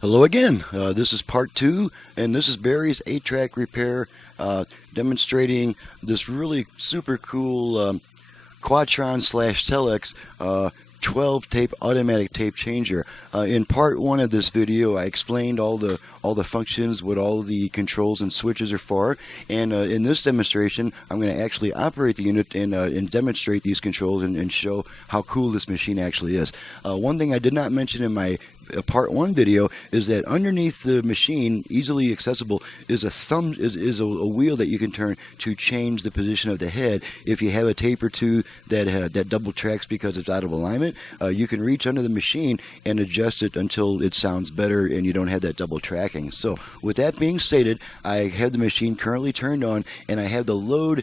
Hello again. This is part 2, and this is Barry's 8-track repair, demonstrating this really super cool Quadtron / Telex 12-tape automatic tape changer. In part 1 of this video, I explained all the functions, what all the controls and switches are for, and in this demonstration, I'm going to actually operate the unit and demonstrate these controls and show how cool this machine actually is. One thing I did not mention in my part 1 video is that underneath the machine, easily accessible, is a wheel that you can turn to change the position of the head. If you have a tape or two that double tracks because it's out of alignment, you can reach under the machine and adjust it until it sounds better and you don't have that double tracking. So with that being stated, I have the machine currently turned on, and I have the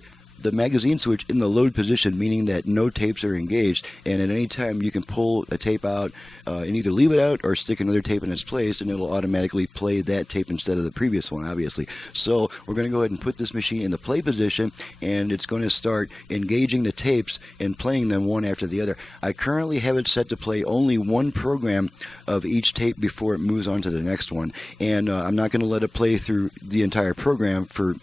magazine switch in the load position, meaning that no tapes are engaged, and at any time you can pull a tape out and either leave it out or stick another tape in its place, and it'll automatically play that tape instead of the previous one, obviously. So we're going to go ahead and put this machine in the play position, and it's going to start engaging the tapes and playing them one after the other. I currently have it set to play only one program of each tape before it moves on to the next one, and I'm not going to let it play through the entire program for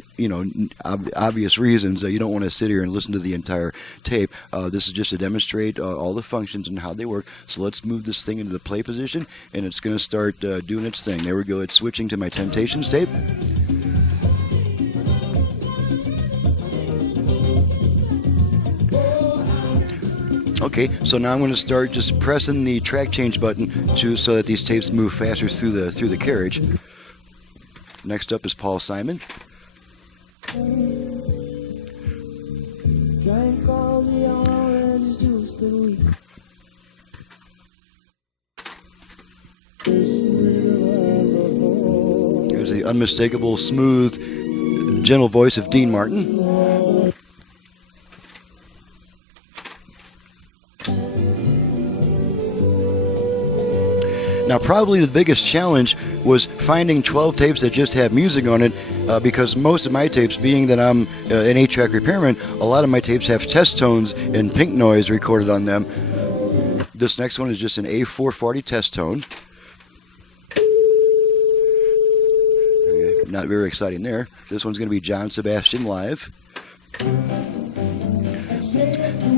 obvious reasons. You don't want to sit here and listen to the entire tape. This is just to demonstrate all the functions and how they work. So let's move this thing into the play position, and it's going to start doing its thing. There we go. It's switching to my Temptations tape. Okay, so now I'm going to start just pressing the track change button so that these tapes move faster through the carriage. Next up is Paul Simon. Drank all the orange juice that week. Here's the unmistakable, smooth, gentle voice of Dean Martin. Now, probably the biggest challenge was finding 12 tapes that just have music on it, because most of my tapes, being that I'm an 8-track repairman, a lot of my tapes have test tones and pink noise recorded on them. This next one is just an A440 test tone. Okay, not very exciting there. This one's going to be John Sebastian Live.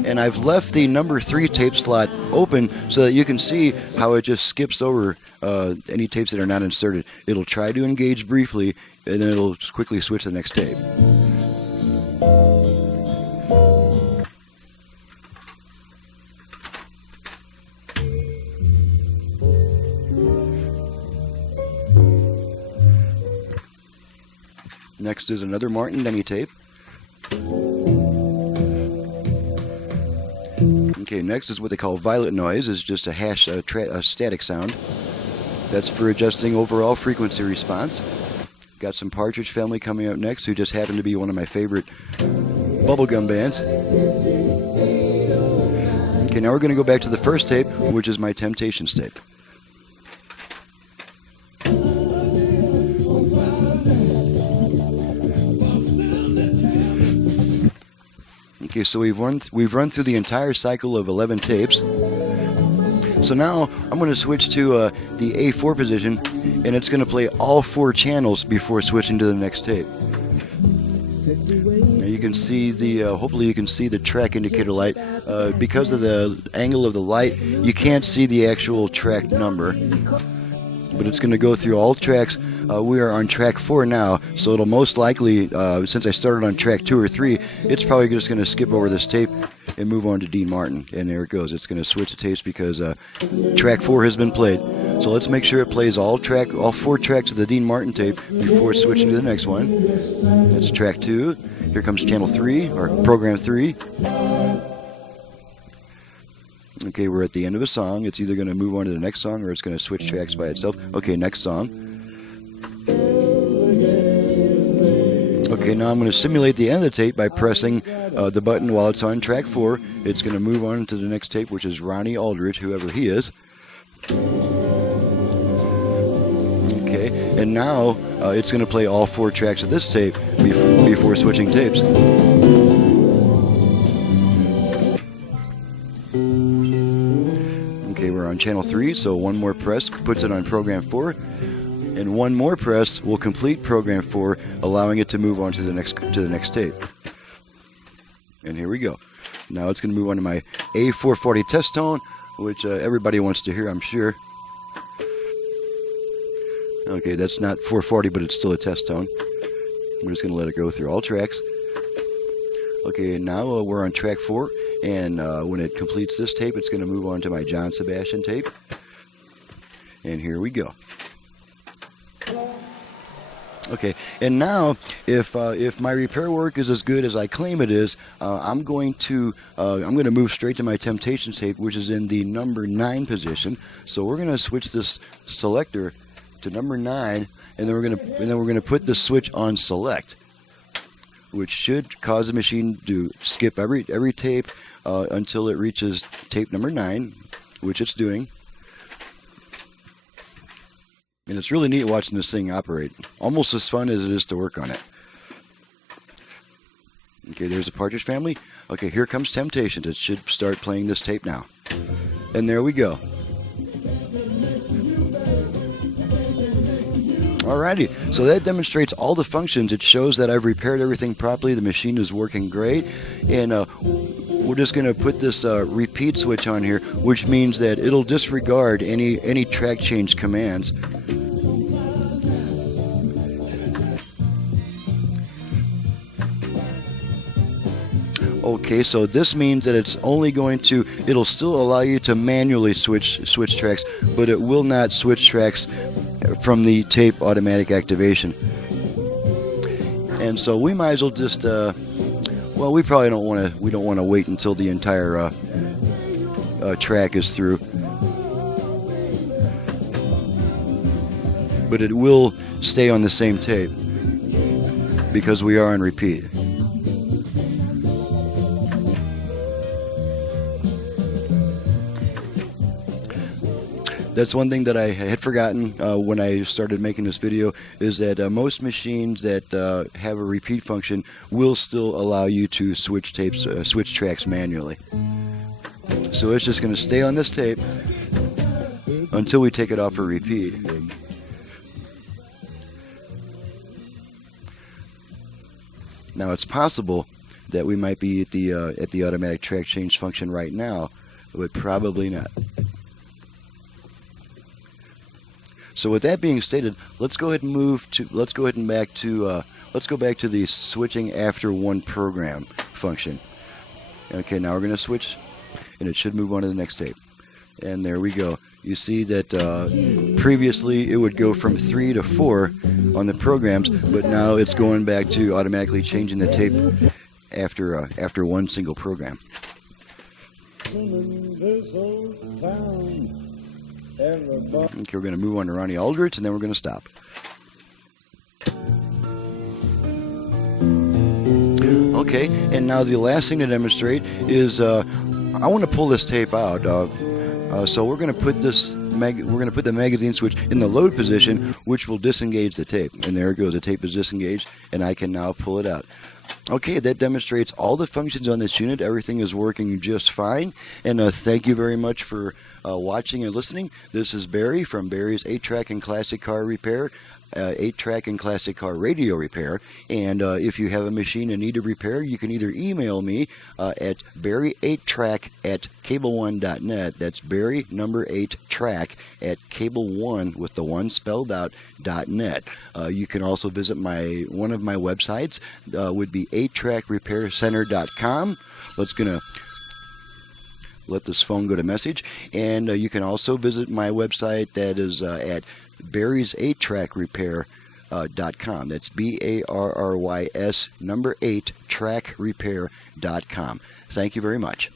And I've left the number 3 tape slot open so that you can see how it just skips over any tapes that are not inserted. It'll try to engage briefly, and then it'll quickly switch to the next tape. Next is another Martin Denny tape. Okay, next is what they call violet noise. It's just a static sound. That's for adjusting overall frequency response. Got some Partridge Family coming up next, who just happen to be one of my favorite bubblegum bands. Okay, now we're going to go back to the first tape, which is my Temptations tape. Okay, so we've run through the entire cycle of 11 tapes. So now I'm going to switch to the A4 position, and it's going to play all 4 channels before switching to the next tape. Now you can see hopefully you can see the track indicator light. Because of the angle of the light, you can't see the actual track number, but it's going to go through all tracks. We are on track 4 now, so it'll most likely, since I started on track 2 or 3, it's probably just going to skip over this tape and move on to Dean Martin. And there it goes. It's going to switch the tapes because track 4 has been played. So let's make sure it plays all 4 tracks of the Dean Martin tape before switching to the next one. That's track 2. Here comes channel 3, or program 3. Okay, we're at the end of a song. It's either going to move on to the next song or it's going to switch tracks by itself. Okay, next song. Okay, now I'm going to simulate the end of the tape by pressing the button while it's on track 4. It's going to move on to the next tape, which is Ronnie Aldridge, whoever he is. Okay, and now it's going to play all 4 tracks of this tape before switching tapes. Okay, we're on channel 3, so one more press puts it on program 4, and one more press will complete program 4, allowing it to move on to the next tape. And here we go. Now it's going to move on to my A440 test tone, which everybody wants to hear, I'm sure. Okay, that's not 440, but it's still a test tone. I'm just going to let it go through all tracks. Okay, now we're on track 4, and when it completes this tape, it's going to move on to my John Sebastian tape. And here we go. Okay, and now if my repair work is as good as I claim it is, I'm going to move straight to my Temptations tape, which is in the number 9 position. So we're going to switch this selector to number 9, and then we're going to put the switch on select, which should cause the machine to skip every tape until it reaches tape number 9, which it's doing. And it's really neat watching this thing operate. Almost as fun as it is to work on it. Okay, there's a Partridge Family. Okay, here comes Temptations. It should start playing this tape now. And there we go. Alrighty, so that demonstrates all the functions. It shows that I've repaired everything properly. The machine is working great. And we're just going to put this repeat switch on here, which means that it'll disregard any track change commands. Okay, so this means that it'll still allow you to manually switch tracks, but it will not switch tracks from the tape automatic activation. And so we might as well just, we probably don't want to wait until the entire track is through. But it will stay on the same tape because we are on repeat. That's one thing that I had forgotten when I started making this video, is that most machines that have a repeat function will still allow you to switch tracks manually. So it's just going to stay on this tape until we take it off for repeat. Now it's possible that we might be at the automatic track change function right now, but probably not. So with that being stated, let's go back to the switching after one program function. Okay, now we're going to switch, and it should move on to the next tape. And there we go. You see that previously it would go from 3 to 4 on the programs, but now it's going back to automatically changing the tape after one single program. Okay, we're going to move on to Ronnie Aldrich, and then we're going to stop. Okay, and now the last thing to demonstrate is I want to pull this tape out. So we're going to put the magazine switch in the load position, which will disengage the tape. And there it goes. The tape is disengaged, and I can now pull it out. Okay, that demonstrates all the functions on this unit. Everything is working just fine. And thank you very much for watching and listening. This is Barry from Barry's 8-Track and Classic Car Repair, 8-Track and Classic Car Radio Repair. And if you have a machine in need of repair, you can either email me at barry8track@cable1.net. That's Barry number 8track at cable1 with the 1 spelled out .net. You can also visit one of my websites would be 8trackrepaircenter.com. Let this phone go to message, and you can also visit my website that is at barrys8trackrepair.com. That's BARRYS number 8 trackrepair.com. Thank you very much.